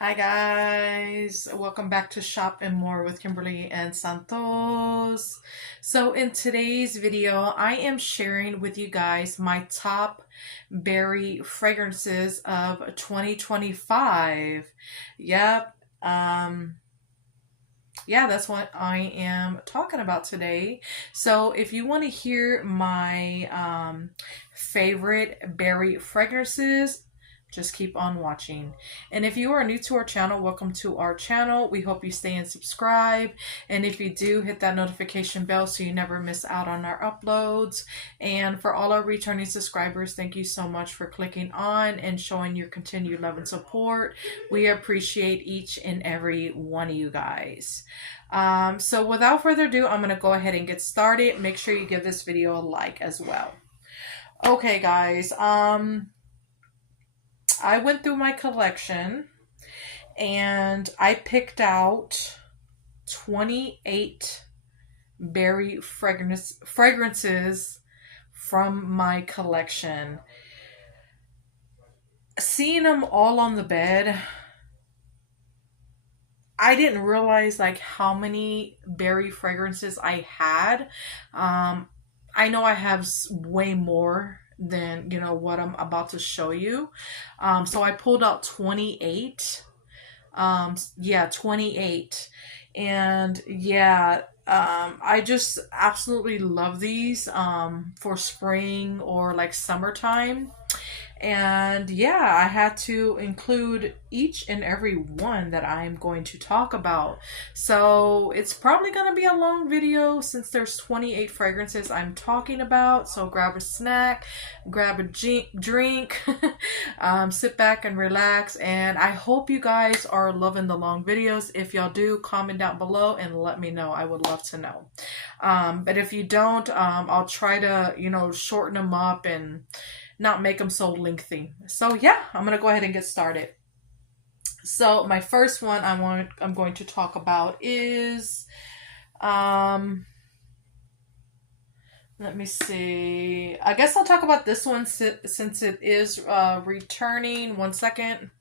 Hi guys, welcome back to Shop and More with Kimberly and Santos. So in today's video, I am sharing with you guys my top berry fragrances of 2025. Yep. Yeah, that's what I am talking about today. So if you want to hear my favorite berry fragrances, just keep on watching. And if you are new to our channel, welcome to our channel. We hope you stay and subscribe. And if you do, hit that notification bell so you never miss out on our uploads. And for all our returning subscribers, thank you so much for clicking on and showing your continued love and support. We appreciate each and every one of you guys. So without further ado, I'm going to go ahead and get started. Make sure you give this video a like as well. Okay, guys. I went through my collection and I picked out 28 berry fragrances from my collection. Seeing them all on the bed, I didn't realize like how many berry fragrances I had. I know I have way more than what I'm about to show you. So I pulled out 28. Yeah, 28. And yeah, I just absolutely love these for spring or like summertime. And yeah, I had to include each and every one that I'm going to talk about. So it's probably going to be a long video since there's 28 fragrances I'm talking about. So grab a snack, grab a drink, sit back and relax. And I hope you guys are loving the long videos. If y'all do, comment down below and let me know. I would love to know. But if you don't, I'll try to, shorten them up and not make them so lengthy. So yeah, I'm gonna go ahead and get started. So my first one I'm going to talk about is let me see. I guess I'll talk about this one since it is returning. One second.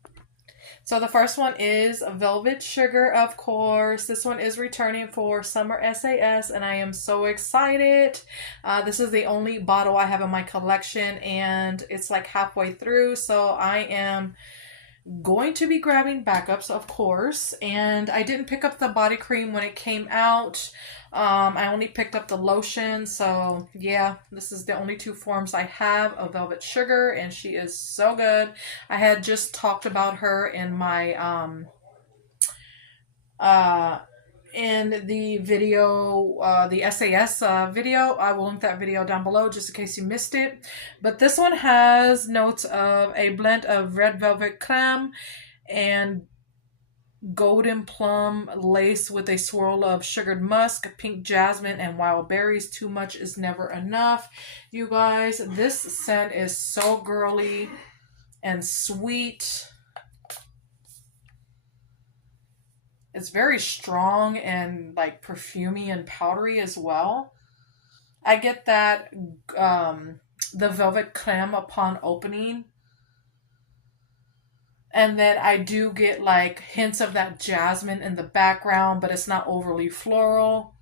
So the first one is Velvet Sugar, of course. This one is returning for Summer SAS, and I am so excited. This is the only bottle I have in my collection, and it's like halfway through, so I am going to be grabbing backups, of course. And I didn't pick up the body cream when it came out. I only picked up the lotion, so yeah, this is the only two forms I have of Velvet Sugar, and she is so good. I had just talked about her in my in the video, the SAS video. I will link that video down below just in case you missed it. But this one has notes of a blend of red velvet creme and golden plum lace with a swirl of sugared musk, pink jasmine, and wild berries. Too much is never enough. You guys, this scent is so girly and sweet. It's very strong and like perfumey and powdery as well. I get that the velvet creme upon opening. And then I do get like hints of that jasmine in the background, but it's not overly floral.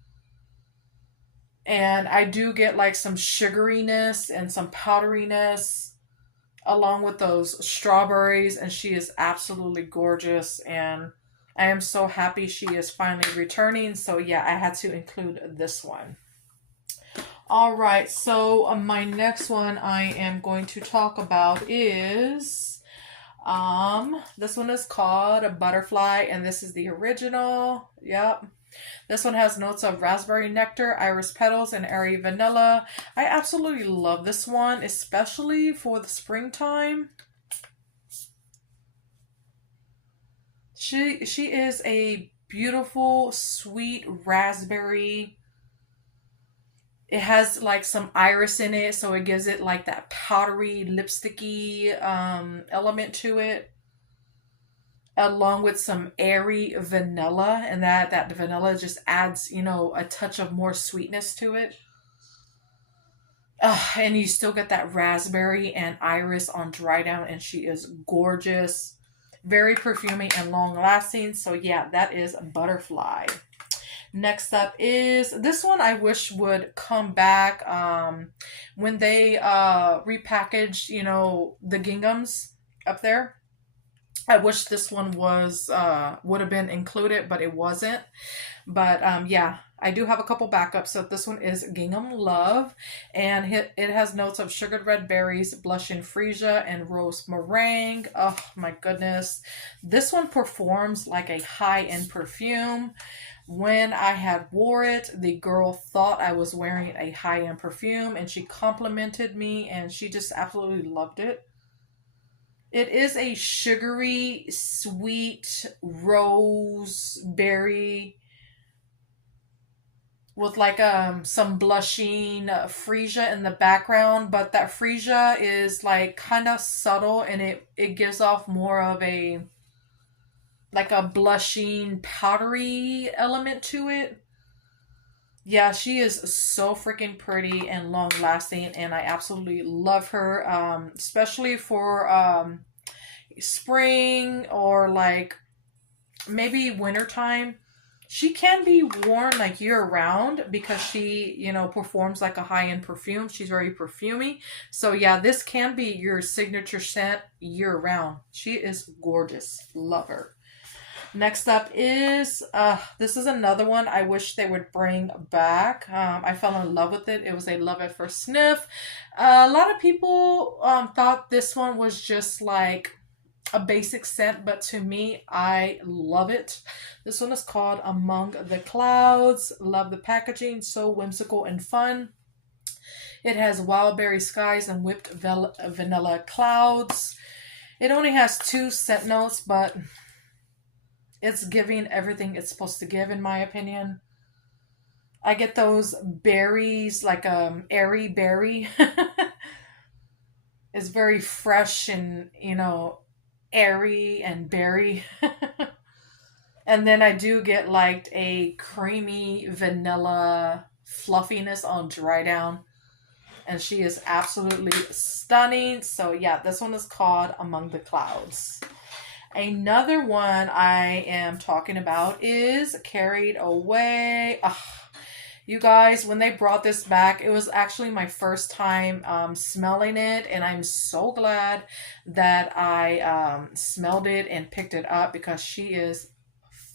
And I do get like some sugariness and some powderiness along with those strawberries. And she is absolutely gorgeous. And I am so happy she is finally returning. So yeah, I had to include this one. All right, so my next one I am going to talk about is this one is called a Butterfly, and this is the original. Yep. This one has notes of raspberry nectar, iris petals, and airy vanilla. I absolutely love this one, especially for the springtime. She is a beautiful, sweet raspberry. It has like some iris in it, so it gives it like that powdery, lipsticky element to it, along with some airy vanilla, and that vanilla just adds, a touch of more sweetness to it. And you still get that raspberry and iris on dry down, and she is gorgeous. Very perfumey and long lasting. So yeah, that is Butterfly. Next up is this one. I wish would come back when they repackaged, you know, the ginghams up there. I wish this one was would have been included, but it wasn't. But yeah, I do have a couple backups. So this one is Gingham Love, and it has notes of sugared red berries, blushing freesia, and rose meringue. Oh my goodness. This one performs like a high-end perfume. When I had wore it, the girl thought I was wearing a high-end perfume, and she complimented me, and she just absolutely loved it. It is a sugary, sweet rose berry with like some blushing freesia in the background, but that freesia is like kind of subtle, and it gives off more of a like a blushing powdery element to it. Yeah, she is so freaking pretty and long lasting, and I absolutely love her, especially for spring or like maybe wintertime. She can be worn like year round because she, you know, performs like a high end perfume. She's very perfumey. So yeah, this can be your signature scent year round. She is gorgeous. Love her. Next up is this is another one I wish they would bring back. I fell in love with it. It was a love at first sniff. A lot of people thought this one was just like a basic scent, but to me, I love it. This one is called Among the Clouds. Love the packaging, so whimsical and fun. It has wild berry skies and whipped vanilla clouds. It only has 2 scent notes, but it's giving everything it's supposed to give, in my opinion. I get those berries, like airy berry. It's very fresh and, you know, airy and berry. And then I do get like a creamy vanilla fluffiness on dry down. And she is absolutely stunning. So yeah, this one is called Among the Clouds. Another one I am talking about is Carried Away. Ugh. You guys, when they brought this back, it was actually my first time smelling it, and I'm so glad that I smelled it and picked it up because she is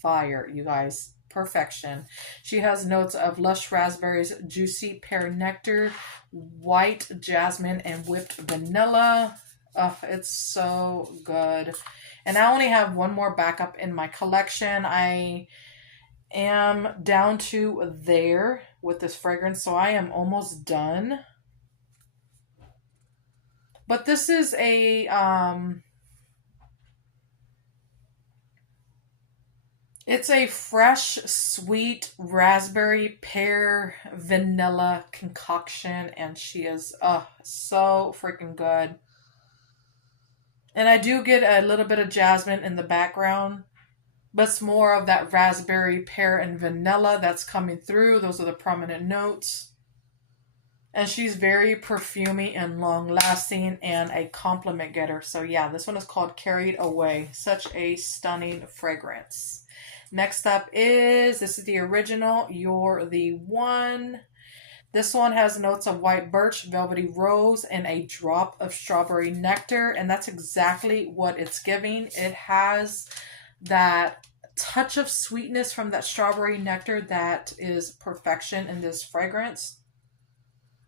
fire, you guys. Perfection. She has notes of lush raspberries, juicy pear nectar, white jasmine, and whipped vanilla. Oh, it's so good. And I only have one more backup in my collection. I am down to there with this fragrance, so I am almost done. But this is a it's a fresh, sweet raspberry pear vanilla concoction, and she is so freaking good. And I do get a little bit of jasmine in the background, but it's more of that raspberry, pear, and vanilla that's coming through. Those are the prominent notes. And she's very perfumey and long lasting and a compliment getter. So yeah, this one is called Carried Away. Such a stunning fragrance. Next up is, this is the original, You're the One. This one has notes of white birch, velvety rose, and a drop of strawberry nectar. And that's exactly what it's giving. It has that touch of sweetness from that strawberry nectar that is perfection in this fragrance.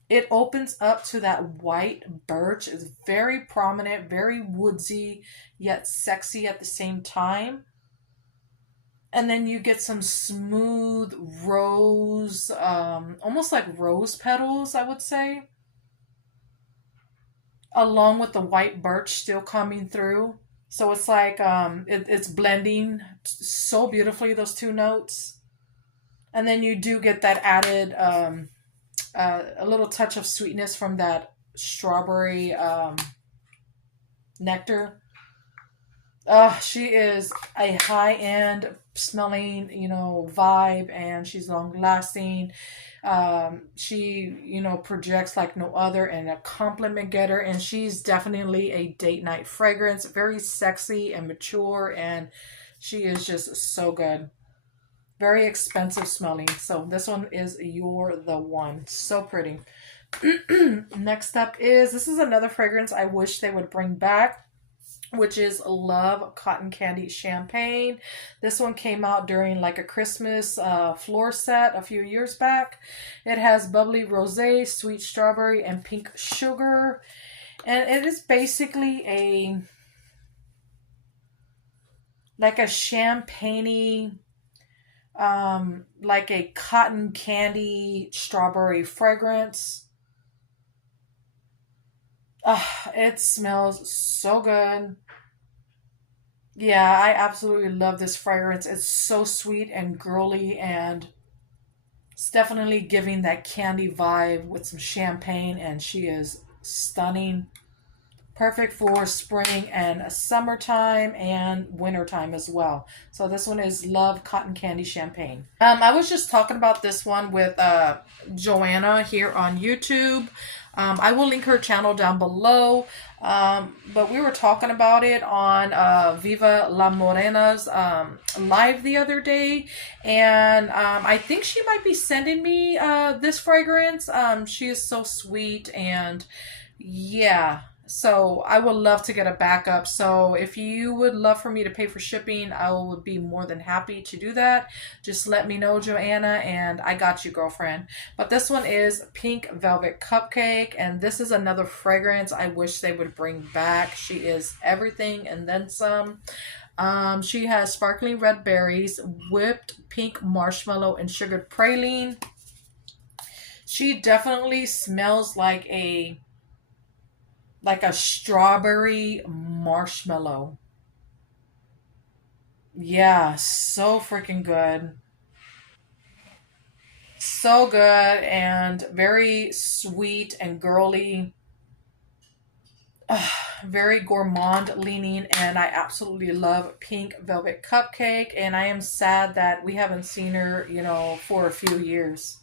It opens up to that white birch. It's very prominent, very woodsy, yet sexy at the same time. And then you get some smooth rose, almost like rose petals, I would say, along with the white birch still coming through. So it's like it's blending so beautifully, those 2 notes. And then you do get that added, a little touch of sweetness from that strawberry nectar. She is a high-end smelling, vibe, and she's long-lasting. She, projects like no other and a compliment getter, and she's definitely a date night fragrance, very sexy and mature, and she is just so good. Very expensive smelling. So this one is You're the One. So pretty. Next up is this is another fragrance I wish they would bring back, which is Love Cotton Candy Champagne. This one came out during like a Christmas floor set a few years back. It has bubbly rosé, sweet strawberry, and pink sugar. And it is basically like a champagne like a cotton candy strawberry fragrance. It smells so good. Yeah, I absolutely love this fragrance. It's so sweet and girly, and it's definitely giving that candy vibe with some champagne, and she is stunning. Perfect for spring and summertime and wintertime as well. So this one is Love Cotton Candy Champagne. I was just talking about this one with Joanna here on YouTube. I will link her channel down below. But we were talking about it on Viva La Morena's live the other day. And I think she might be sending me this fragrance. She is so sweet, and yeah. So I would love to get a backup. So if you would love for me to pay for shipping, I would be more than happy to do that. Just let me know, Joanna, and I got you, girlfriend. But this one is Pink Velvet Cupcake, and this is another fragrance I wish they would bring back. She is everything and then some. She has sparkling red berries, whipped pink marshmallow, and sugared praline. She definitely smells like a strawberry marshmallow. Yeah, so freaking good. So good and very sweet and girly. Very gourmand leaning, and I absolutely love Pink Velvet Cupcake, and I am sad that we haven't seen her, for a few years.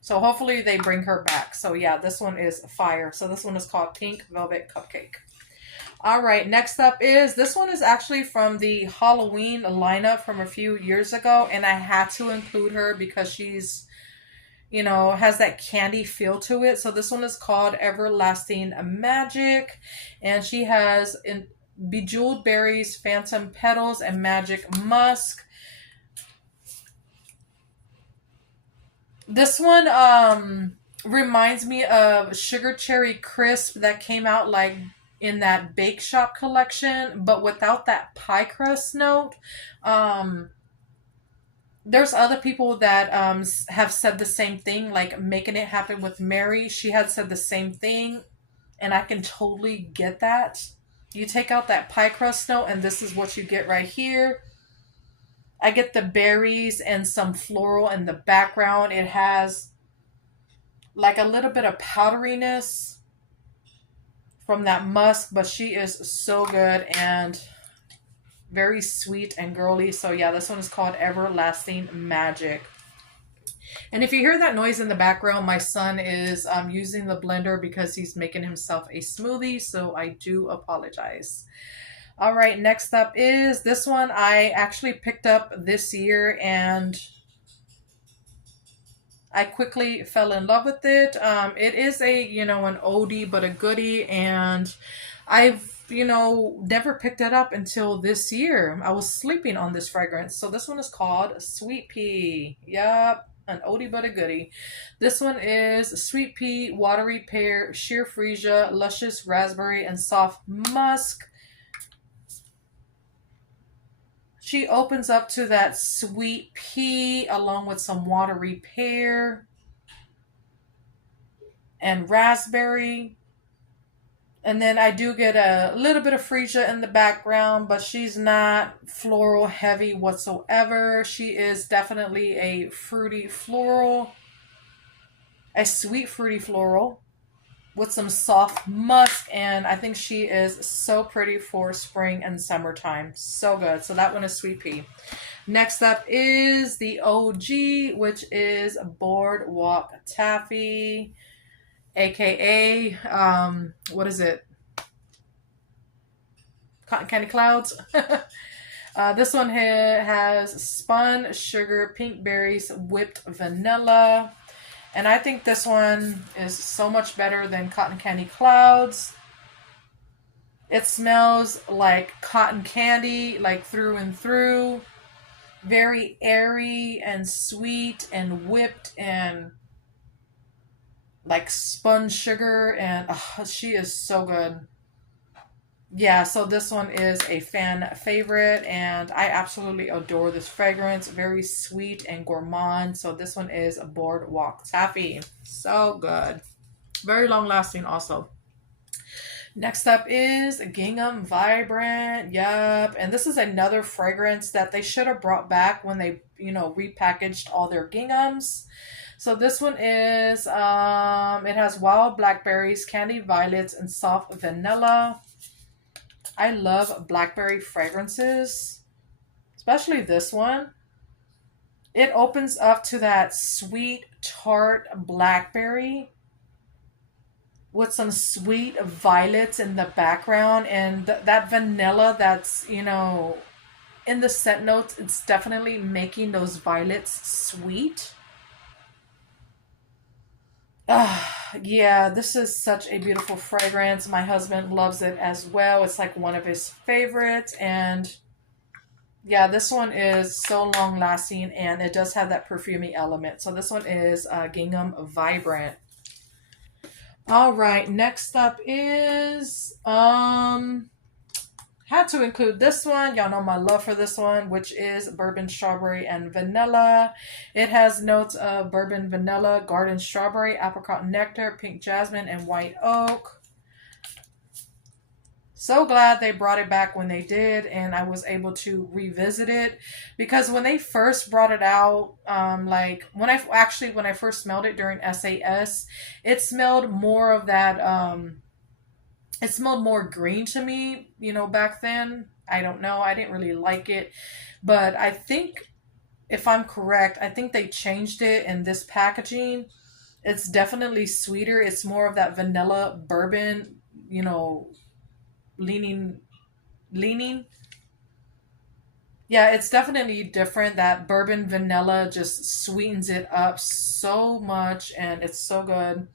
So hopefully they bring her back. So yeah, this one is fire. So this one is called Pink Velvet Cupcake. All right, next up is this one is actually from the Halloween lineup from a few years ago, and I had to include her because she's, has that candy feel to it. So this one is called Everlasting Magic, and she has bejeweled berries, phantom petals, and magic musk. This one reminds me of Sugar Cherry Crisp that came out like in that Bake Shop collection, but without that pie crust note. Um, there's other people that have said the same thing, like Making It Happen with Mary. She had said the same thing, and I can totally get that. You take out that pie crust note, and this is what you get right here. I get the berries and some floral in the background. It has like a little bit of powderiness from that musk, but she is so good and very sweet and girly. So yeah, this one is called Everlasting Magic. And if you hear that noise in the background, my son is using the blender because he's making himself a smoothie, so I do apologize. All right, next up is this one I actually picked up this year, and I quickly fell in love with it. It is an oldie but a goodie, and I've, never picked it up until this year. I was sleeping on this fragrance. So this one is called Sweet Pea. Yup, an oldie but a goodie. This one is sweet pea, watery pear, sheer freesia, luscious raspberry, and soft musk. She opens up to that sweet pea along with some watery pear and raspberry. And then I do get a little bit of freesia in the background, but she's not floral heavy whatsoever. She is definitely a fruity floral, a sweet fruity floral. with some soft musk, and I think she is so pretty for spring and summertime. So good. So that one is Sweet Pea. Next up is the OG, which is Boardwalk Taffy, aka what is it? Cotton Candy Clouds. This one has spun sugar, pink berries, whipped vanilla. And I think this one is so much better than Cotton Candy Clouds. It smells like cotton candy, like through and through. Very airy and sweet and whipped and like spun sugar. And she is so good. Yeah, so this one is a fan favorite, and I absolutely adore this fragrance. Very sweet and gourmand. So this one is a Boardwalk Taffy. So good. Very long lasting also. Next up is Gingham Vibrant. Yup. And this is another fragrance that they should have brought back when they, repackaged all their ginghams. So this one is, it has wild blackberries, candied violets, and soft vanilla. I love blackberry fragrances, especially this one. It opens up to that sweet, tart blackberry with some sweet violets in the background, and that vanilla that's, in the scent notes, it's definitely making those violets sweet. Yeah, this is such a beautiful fragrance. My husband loves it as well. It's like one of his favorites. And yeah, this one is so long lasting, and it does have that perfumey element. So this one is Gingham Vibrant. All right, next up is had to include this one. Y'all know my love for this one, which is bourbon strawberry and vanilla. It has notes of bourbon vanilla, garden strawberry, apricot nectar, pink jasmine, and white oak. So glad they brought it back when they did, and I was able to revisit it, because when they first brought it out, when I first smelled it during SAS, it smelled more of that. It smelled more green to me, back then. I don't know. I didn't really like it. But I think, if I'm correct, I think they changed it in this packaging. It's definitely sweeter. It's more of that vanilla bourbon, leaning. Yeah, it's definitely different. That bourbon vanilla just sweetens it up so much, and it's so good.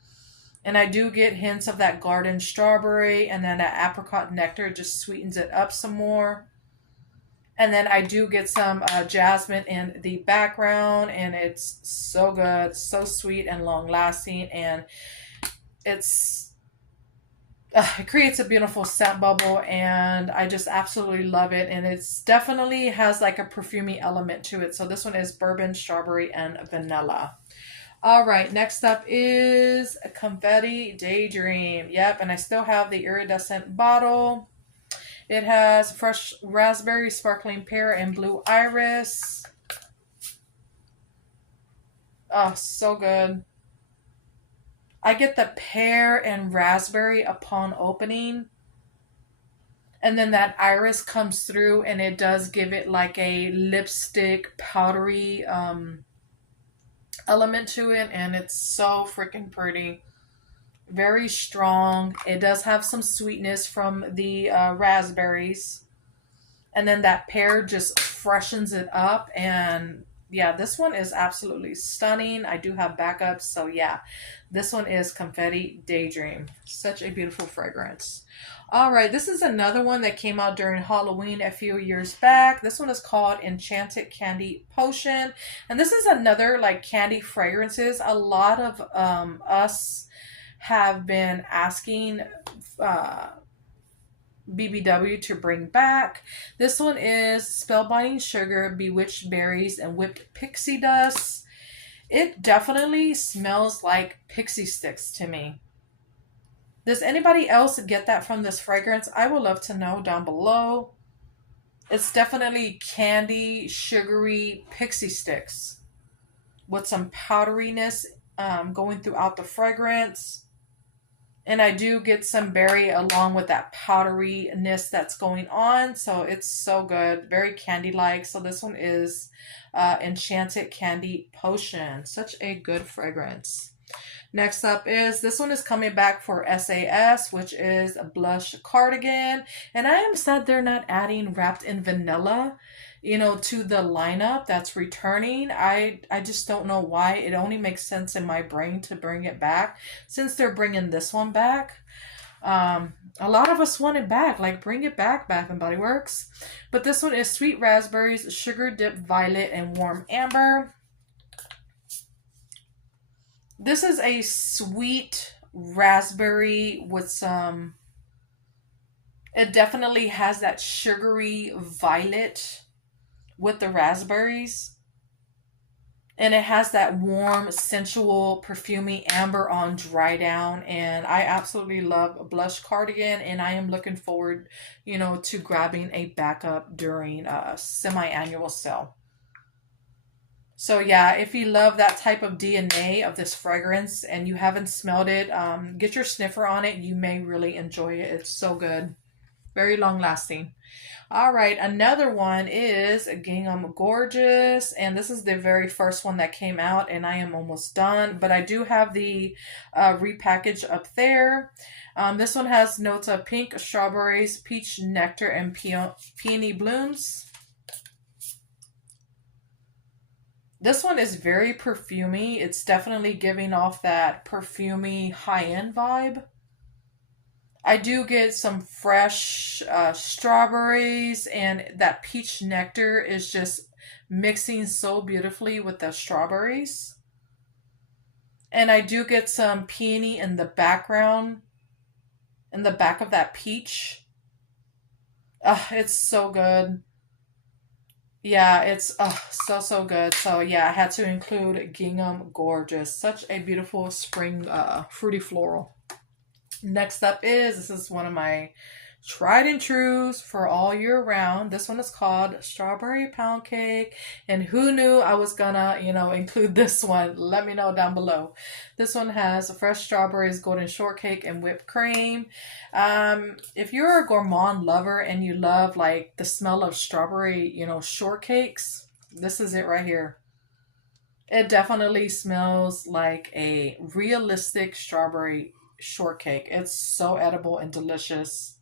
And I do get hints of that garden strawberry, and then that apricot nectar just sweetens it up some more. And then I do get some jasmine in the background, and it's so good, so sweet and long lasting, and it creates a beautiful scent bubble, and I just absolutely love it. And it's definitely has like a perfumey element to it. So this one is bourbon, strawberry, and vanilla. All right, next up is a Confetti Daydream. Yep, and I still have the iridescent bottle. It has fresh raspberry, sparkling pear, and blue iris. Oh, so good. I get the pear and raspberry upon opening, and then that iris comes through, and it does give it like a lipstick, powdery element to it, and it's so freaking pretty. Very strong. It does have some sweetness from the raspberries, and then that pear just freshens it up. And yeah, this one is absolutely stunning. I do have backups, so yeah, this one is Confetti Daydream. Such a beautiful fragrance. All right, this is another one that came out during Halloween a few years back. This one is called Enchanted Candy Potion, and this is another like candy fragrances. A lot of us have been asking BBW to bring back. This one is Spellbinding Sugar, Bewitched Berries, and Whipped Pixie Dust. It definitely smells like pixie sticks to me. Does anybody else get that from this fragrance? I would love to know down below. It's definitely candy, sugary pixie sticks with some powderiness going throughout the fragrance. And I do get some berry along with that powderiness that's going on. So it's so good. Very candy-like. So this one is Enchanted Candy Potion. Such a good fragrance. Next up is, this one is coming back for SAS, which is a blush cardigan. And I am sad they're not adding Wrapped in Vanilla, to the lineup that's returning. I just don't know why. It only makes sense in my brain to bring it back since they're bringing this one back. A lot of us want it back, like bring it back, Bath and Body Works. But this one is Sweet Raspberries, Sugar Dipped Violet, and Warm Amber. This is a sweet raspberry with some, it definitely has that sugary violet with the raspberries. And it has that warm, sensual, perfumey amber on dry down. And I absolutely love a blush cardigan. And I am looking forward, to grabbing a backup during a semi-annual sale. So yeah, if you love that type of DNA of this fragrance and you haven't smelled it, get your sniffer on it. You may really enjoy it. It's so good. Very long lasting. All right, another one is Gingham Gorgeous, and this is the very first one that came out, and I am almost done, but I do have the repackage up there. This one has notes of pink, strawberries, peach nectar, and peony blooms. This one is very perfumey. It's definitely giving off that perfumey high-end vibe. I do get some fresh strawberries, and that peach nectar is just mixing so beautifully with the strawberries. And I do get some peony in the background, in the back of that peach. It's so good. Yeah, it's so good. So yeah, I had to include Gingham Gorgeous. Such a beautiful spring fruity floral. Next up is, this is one of my tried and trues for all year round. This one is called Strawberry Pound Cake. And who knew I was gonna, include this one? Let me know down below. This one has fresh strawberries, golden shortcake, and whipped cream. If you're a gourmand lover and you love like the smell of strawberry, shortcakes, this is it right here. It definitely smells like a realistic strawberry shortcake. It's so edible and delicious.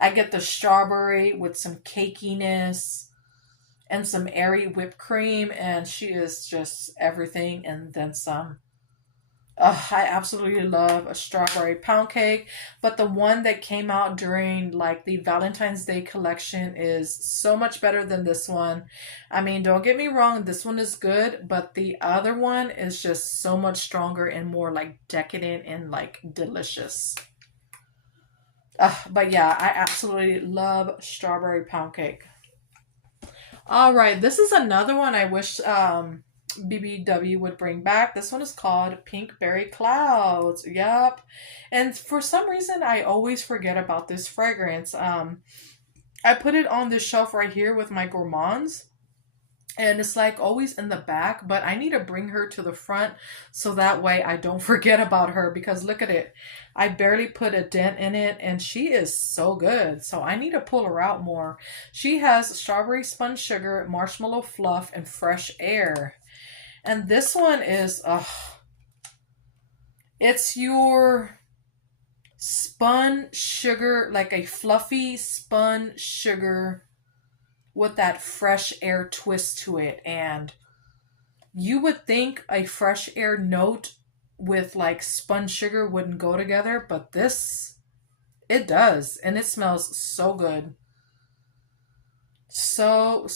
I get the strawberry with some cakiness and some airy whipped cream, and she is just everything and then some. I absolutely love a strawberry pound cake, but the one that came out during like the Valentine's Day collection is so much better than this one. I mean, don't get me wrong, this one is good, but the other one is just so much stronger and more like decadent and like delicious. But yeah, I absolutely love strawberry pound cake. All right, this is another one I wish BBW would bring back. This one is called Pink Berry Clouds. Yep. And for some reason, I always forget about this fragrance. I put it on this shelf right here with my gourmands. And it's like always in the back, but I need to bring her to the front so that way I don't forget about her, because look at it. I barely put a dent in it and she is so good. So I need to pull her out more. She has strawberry spun sugar, marshmallow fluff, and fresh air. And this one is, it's your spun sugar, like a fluffy spun sugar with that fresh air twist to it. And you would think a fresh air note with like spun sugar wouldn't go together, but this, it does. And it smells so good. So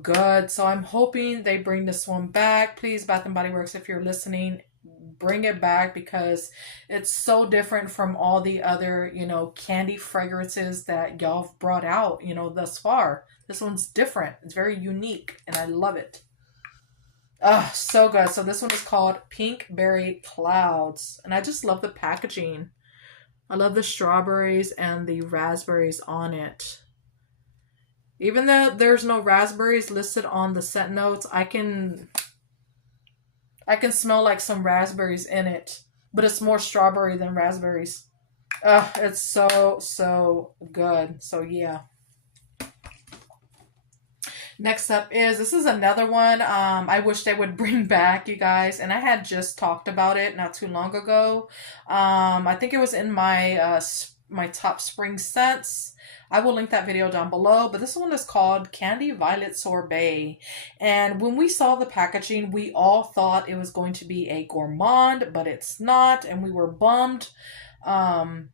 good. So I'm hoping they bring this one back. Please, Bath and Body Works, if you're listening, bring it back, because it's so different from all the other, candy fragrances that y'all have brought out, thus far. This one's different. It's very unique, and I love it. So good. So this one is called Pink Berry Clouds, and I just love the packaging. I love the strawberries and the raspberries on it. Even though there's no raspberries listed on the scent notes, I can smell like some raspberries in it. but it's more strawberry than raspberries. It's so good. So yeah. Next up is, this is another one I wish they would bring back, you guys, and I had just talked about it not too long ago. I think it was in my my top spring scents. I will link that video down below, but this one is called Candy Violet Sorbet. And when we saw the packaging, we all thought it was going to be a gourmand, but it's not, and we were bummed. Um,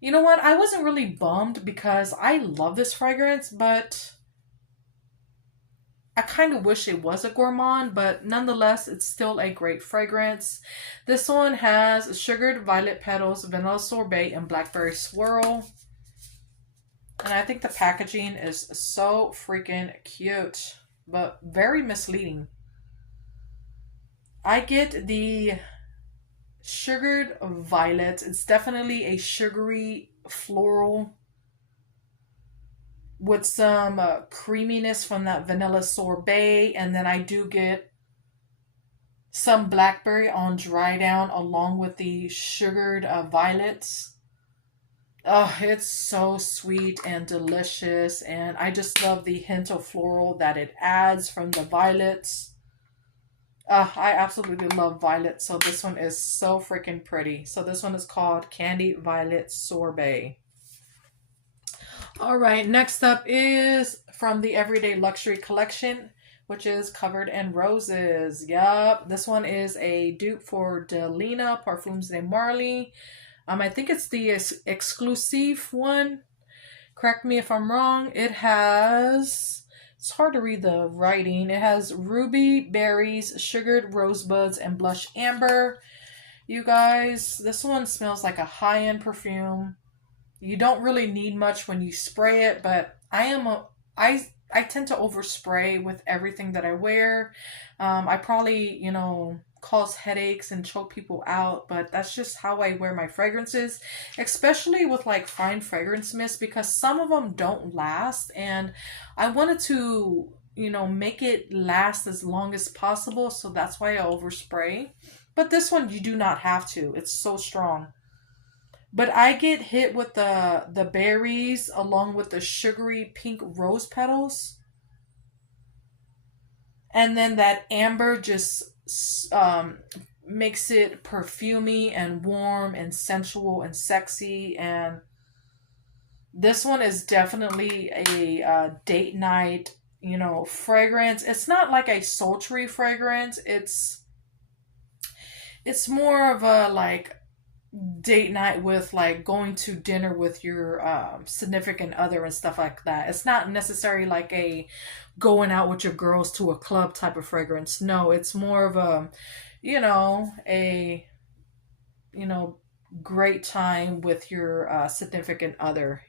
you know what? I wasn't really bummed because I love this fragrance, but I kind of wish it was a gourmand, but nonetheless, it's still a great fragrance. This one has sugared violet petals, vanilla sorbet, and blackberry swirl. And I think the packaging is so freaking cute, but very misleading. I get the sugared violet. It's definitely a sugary floral with some creaminess from that vanilla sorbet. And then I do get some blackberry on dry down along with the sugared violets. Oh, it's so sweet and delicious. And I just love the hint of floral that it adds from the violets. I absolutely love violet. So this one is so freaking pretty. So this one is called Candy Violet Sorbet. All right, next up is from the Everyday Luxury Collection, which is Covered in Roses. Yup, this one is a dupe for Delina Parfums de Marly. I think it's the exclusive one. Correct me if I'm wrong. It has, it's hard to read the writing. It has ruby berries, sugared rosebuds, and blush amber. You guys, this one smells like a high-end perfume. You don't really need much when you spray it, but I tend to overspray with everything that I wear. I probably, cause headaches and choke people out, but that's just how I wear my fragrances, especially with like fine fragrance mist, because some of them don't last, and I wanted to, make it last as long as possible, so that's why I overspray. But this one you do not have to. It's so strong. But I get hit with the berries along with the sugary pink rose petals. And then that amber just makes it perfumey and warm and sensual and sexy. And this one is definitely a date night, fragrance. It's not like a sultry fragrance. It's more of a like date night with like going to dinner with your significant other and stuff like that. It's not necessarily like a going out with your girls to a club type of fragrance. No, it's more of a, a, great time with your significant other,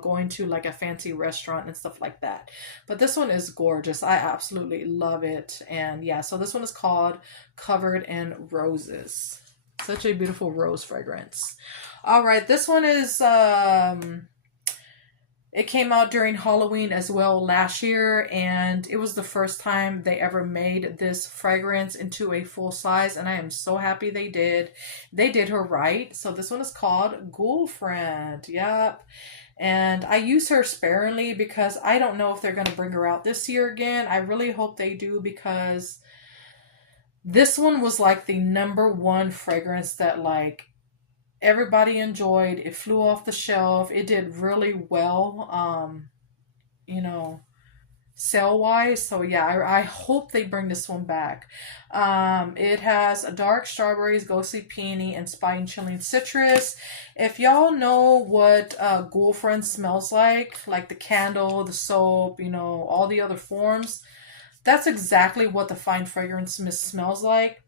going to like a fancy restaurant and stuff like that. But this one is gorgeous. I absolutely love it. And yeah, so this one is called Covered in Roses. Such a beautiful rose fragrance. All right, this one is, it came out during Halloween as well last year, and it was the first time they ever made this fragrance into a full size, and I am so happy they did. They did her right. So this one is called Girlfriend. Yep. And I use her sparingly because I don't know if they're going to bring her out this year again. I really hope they do, because this one was like the #1 fragrance that like everybody enjoyed. It flew off the shelf. It did really well, sale wise. So yeah, I hope they bring this one back. It has a dark strawberries, ghostly peony, and spine chilling citrus. If y'all know what Girlfriend smells like the candle, the soap, all the other forms, that's exactly what the fine fragrance mist smells like.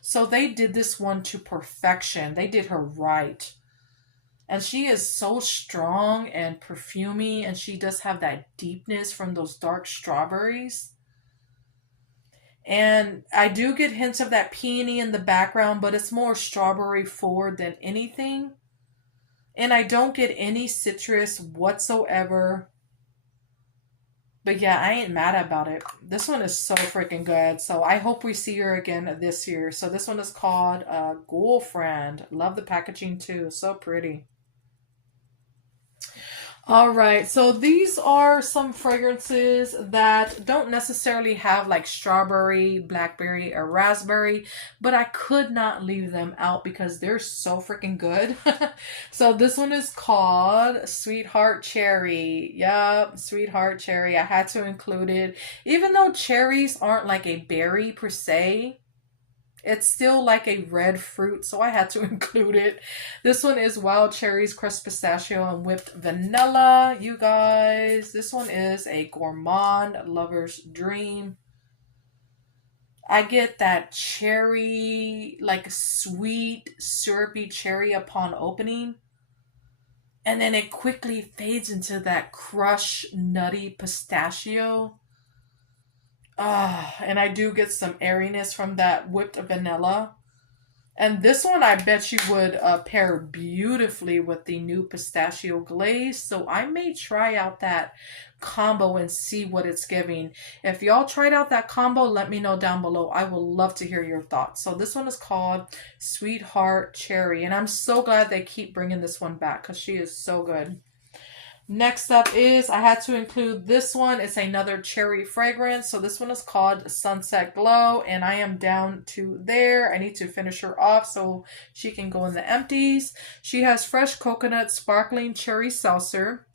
So they did this one to perfection. They did her right. And she is so strong and perfumey, and she does have that deepness from those dark strawberries. And I do get hints of that peony in the background, but it's more strawberry forward than anything. And I don't get any citrus whatsoever. But yeah, I ain't mad about it. This one is so freaking good. So I hope we see her again this year. So this one is called Girlfriend. Love the packaging too. So pretty. All right, so these are some fragrances that don't necessarily have like strawberry, blackberry, or raspberry, but I could not leave them out because they're so freaking good. So this one is called Sweetheart Cherry. Yup, Sweetheart Cherry. I had to include it. Even though cherries aren't like a berry per se, it's still like a red fruit, so I had to include it. This one is wild cherries, crushed pistachio, and whipped vanilla. You guys, this one is a gourmand lover's dream. I get that cherry, like sweet, syrupy cherry upon opening. And then it quickly fades into that crushed, nutty pistachio. Ah, and I do get some airiness from that whipped vanilla. And this one I bet you would pair beautifully with the new pistachio glaze. So I may try out that combo and see what it's giving. If y'all tried out that combo, let me know down below. I will love to hear your thoughts. So this one is called Sweetheart Cherry. And I'm so glad they keep bringing this one back because she is so good. Next up is, I had to include this one. It's another cherry fragrance. So this one is called Sunset Glow. And I am down to there. I need to finish her off so she can go in the empties. She has fresh coconut, sparkling cherry seltzer,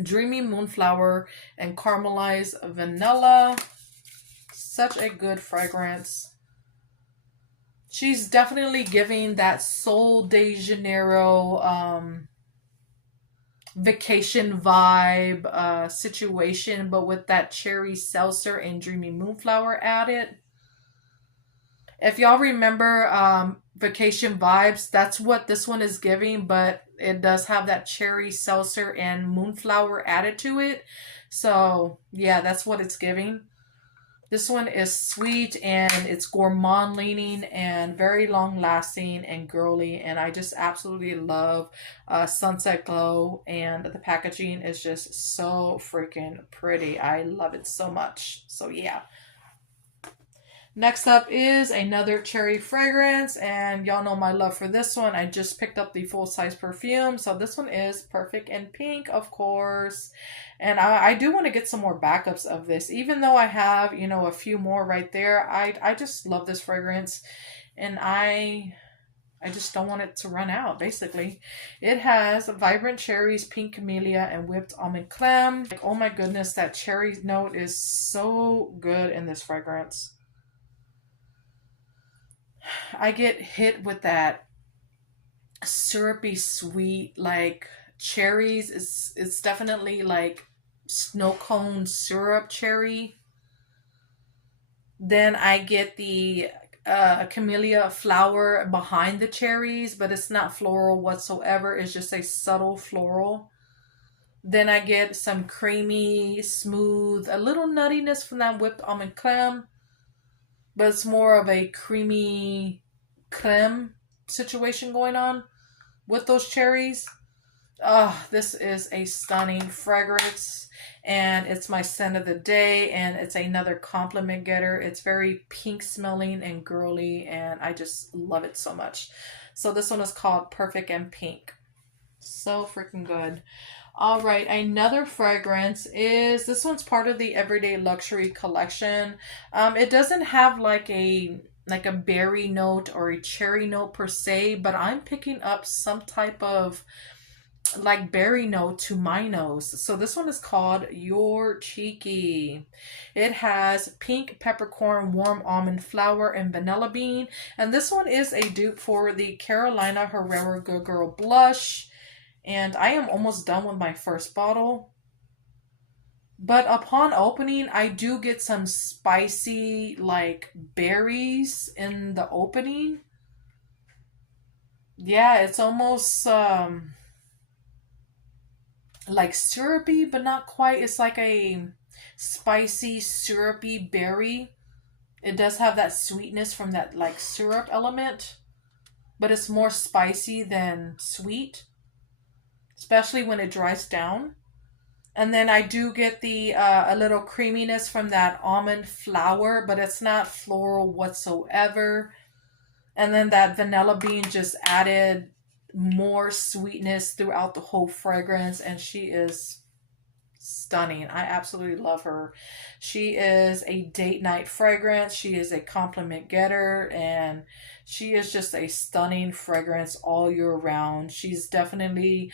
dreamy moonflower, and caramelized vanilla. Such a good fragrance. She's definitely giving that Sol de Janeiro vacation vibe situation, but with that cherry seltzer and dreamy moonflower added. If y'all remember vacation vibes, that's what this one is giving, but it does have that cherry seltzer and moonflower added to it. So yeah, that's what it's giving. This one is sweet and it's gourmand leaning and very long lasting and girly. And I just absolutely love Sunset Glow, and the packaging is just so freaking pretty. I love it so much. So yeah. Next up is another cherry fragrance, and y'all know my love for this one. I just picked up the full-size perfume, so this one is Perfect in Pink, of course. And I do want to get some more backups of this, even though I have, you know, a few more right there. I just love this fragrance, and I just don't want it to run out, basically. It has vibrant cherries, pink camellia, and whipped almond creme. Like, oh my goodness, that cherry note is so good in this fragrance. I get hit with that syrupy sweet, like cherries. It's definitely like snow cone syrup cherry. Then I get the camellia flower behind the cherries, but it's not floral whatsoever. It's just a subtle floral. Then I get some creamy, smooth, a little nuttiness from that whipped almond creme, but it's more of a creamy creme situation going on with those cherries. Oh, this is a stunning fragrance, and it's my scent of the day, and it's another compliment getter. It's very pink smelling and girly, and I just love it so much. So this one is called Perfect in Pink. So freaking good. All right, another fragrance is, this one's part of the Everyday Luxury collection. It doesn't have like a berry note or a cherry note per se, but I'm picking up some type of like berry note to my nose. So this one is called You're Cheeky. It has pink peppercorn, warm almond flour, and vanilla bean. And this one is a dupe for the Carolina Herrera Good Girl Blush. And I am almost done with my first bottle. But upon opening, I do get some spicy, like, berries in the opening. Yeah, it's almost, like syrupy, but not quite. It's like a spicy, syrupy berry. It does have that sweetness from that, like, syrup element. But it's more spicy than sweet, especially when it dries down. And then I do get the a little creaminess from that almond flour, but it's not floral whatsoever. And then that vanilla bean just added more sweetness throughout the whole fragrance, and she is stunning. I absolutely love her. She is a date night fragrance. She is a compliment getter, and she is just a stunning fragrance all year round. She's definitely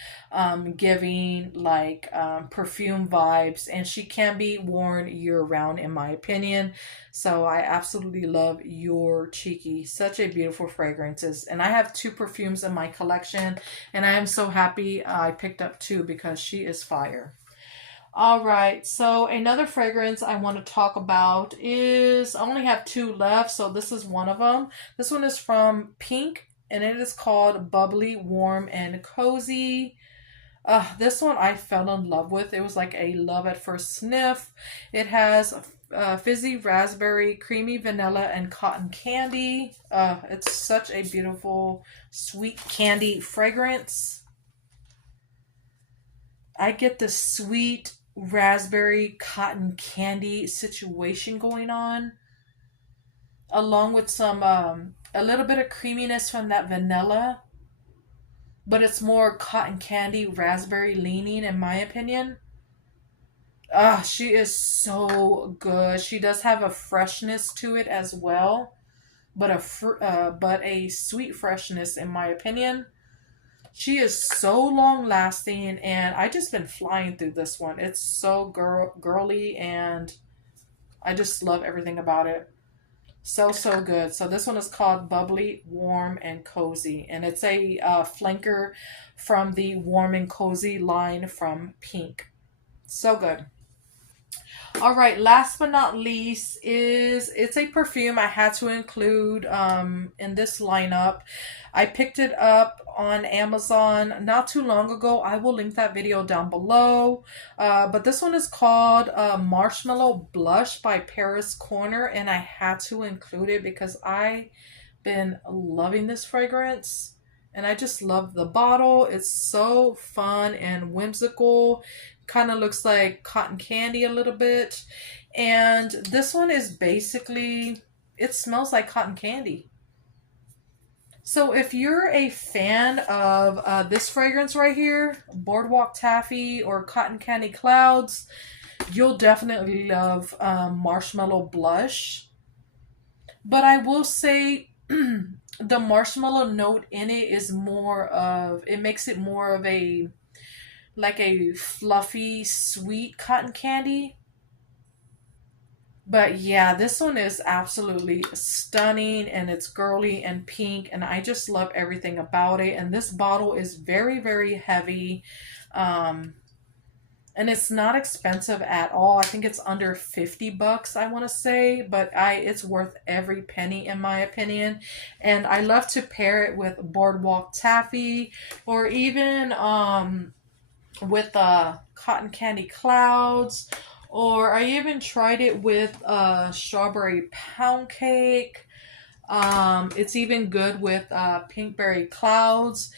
giving like perfume vibes, and she can be worn year round, in my opinion. So I absolutely love Your Cheeky. Such a beautiful fragrances, and I have two perfumes in my collection, and I am so happy I picked up two because she is fire. All right, so another fragrance I want to talk about is, I only have two left, so this is one of them. This one is from Pink, and it is called Bubbly, Warm, and Cozy. This one I fell in love with. It was like a love at first sniff. It has fizzy raspberry, creamy vanilla, and cotton candy. It's such a beautiful, sweet candy fragrance. I get the sweet raspberry cotton candy situation going on, along with some a little bit of creaminess from that vanilla, but it's more cotton candy raspberry leaning, in my opinion. She is so good. She does have a freshness to it as well, but but a sweet freshness, in my opinion. She is so long lasting, and I just been flying through this one. It's so girly, and I just love everything about it. So, so good. So this one is called Bubbly, Warm, and Cozy, and it's a flanker from the Warm and Cozy line from Pink. So good. All right, last but not least is, it's a perfume I had to include in this lineup. I picked it up on Amazon not too long ago. I will link that video down below. But this one is called Marshmallow Blush by Paris Corner, and I had to include it because I've been loving this fragrance. And I just love the bottle. It's so fun and whimsical. Kind of looks like cotton candy a little bit. And this one is basically, it smells like cotton candy. So if you're a fan of this fragrance right here, Boardwalk Taffy or Cotton Candy Clouds, you'll definitely love Marshmallow Blush. But I will say the marshmallow note in it is more of, it makes it more of a, like a fluffy, sweet cotton candy. But yeah, this one is absolutely stunning, and it's girly and pink, and I just love everything about it. And this bottle is very, very heavy. And it's not expensive at all. I think it's under 50 bucks, I want to say, but it's worth every penny, in my opinion. And I love to pair it with Boardwalk Taffy, or even with Cotton Candy Clouds, or I even tried it with Strawberry Pound Cake. It's even good with Pinkberry Clouds.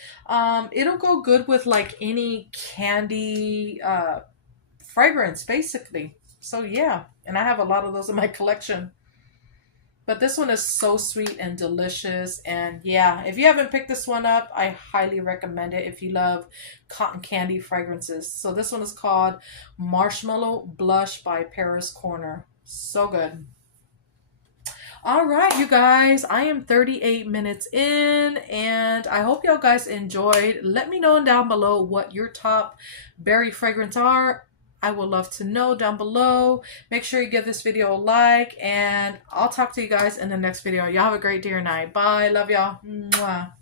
It'll go good with like any candy fragrance, basically. So yeah, and I have a lot of those in my collection. But this one is so sweet and delicious. And yeah, if you haven't picked this one up, I highly recommend it if you love cotton candy fragrances. So this one is called Marshmallow Blush by Paris Corner. So good. All right, you guys, I am 38 minutes in, and I hope y'all guys enjoyed. Let me know down below what your top berry fragrance are. I would love to know down below. Make sure you give this video a like, and I'll talk to you guys in the next video. Y'all have a great day or night. Bye. Love y'all. Mwah.